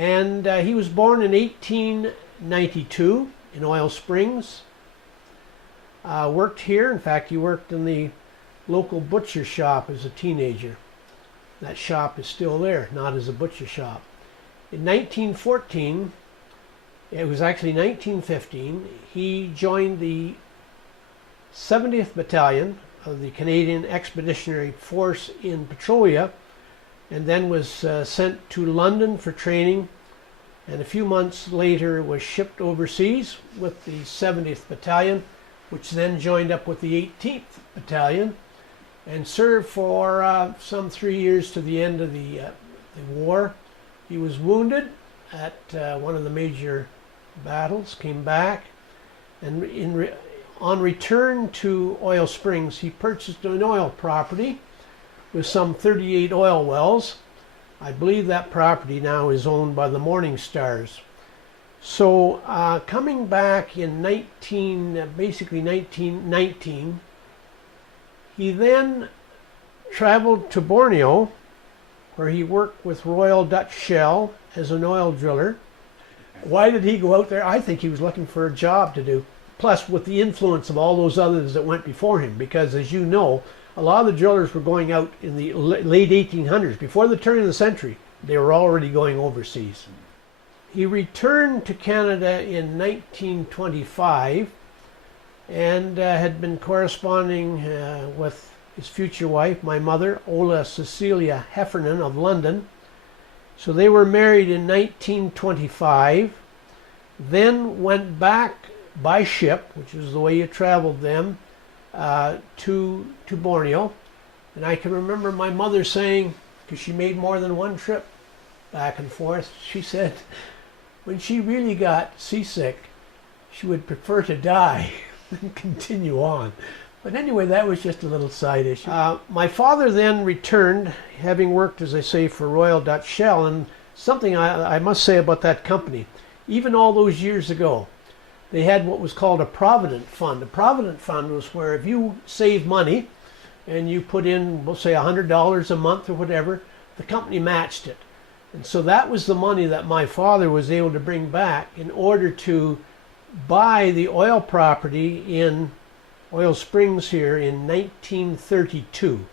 And he was born in 1892 in Oil Springs. Worked here. In fact, he worked in the local butcher shop as a teenager. That shop is still there, not as a butcher shop. In 1914, it was actually 1915, he joined the 70th Battalion of the Canadian Expeditionary Force in Petrolia, and then was sent to London for training, and a few months later was shipped overseas with the 70th Battalion, which then joined up with the 18th Battalion and served for some 3 years to the end of the war. He was wounded at one of the major battles, came back, and on return to Oil Springs, he purchased an oil property with some 38 oil wells. I believe that property now is owned by the Morning Stars. So coming back in basically 1919, he then traveled to Borneo, where he worked with Royal Dutch Shell as an oil driller. Why did he go out there? I think he was looking for a job to do. Plus, with the influence of all those others that went before him, because as you know, a lot of the drillers were going out in the late 1800s. Before the turn of the century, they were already going overseas. He returned to Canada in 1925 and had been corresponding with his future wife, my mother, Ola Cecilia Heffernan of London. So they were married in 1925, then went back by ship, which is the way you traveled then, to Borneo. And I can remember my mother saying, because she made more than one trip back and forth, she said when she really got seasick, she would prefer to die than continue on. But anyway, that was just a little side issue. My father then returned, having worked, as I say, for Royal Dutch Shell, and something I must say about that company. Even all those years ago, they had what was called a Provident Fund. A Provident Fund was where if you save money and you put in, we'll say $100 a month or whatever, the company matched it. And so that was the money that my father was able to bring back in order to buy the oil property in Oil Springs here in 1932.